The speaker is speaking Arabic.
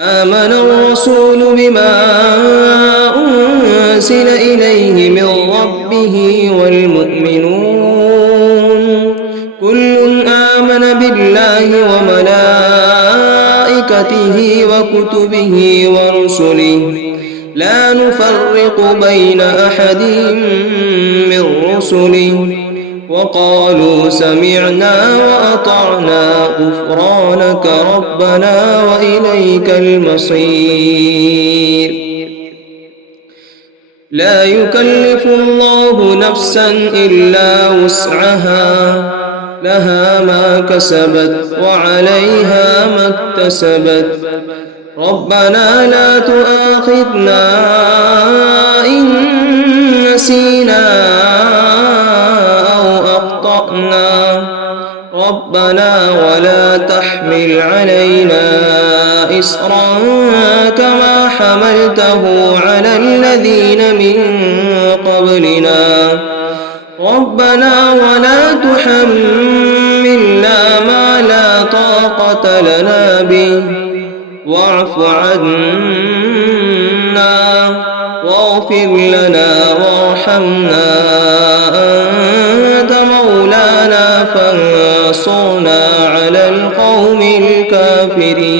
آمن الرسول بما أنزل إليه من ربه والمؤمنون كل آمن بالله وملائكته وكتبه ورسله لا نفرق بين أحد من رسله وقالوا سمعنا وأطعنا غفرانك ربنا وإليك المصير. لا يكلف الله نفسا إلا وسعها لها ما كسبت وعليها ما اكتسبت ربنا لا تؤاخذنا إن نسينا أو أخطأنا ربنا ولا تحمل علينا إصرا كما حملته على الذين من قبلنا ربنا ولا تحملنا ما لا طاقة لنا به واعف عنا واغفر لنا وارحمنا أنت مولانا فانصرنا على القوم الكافرين.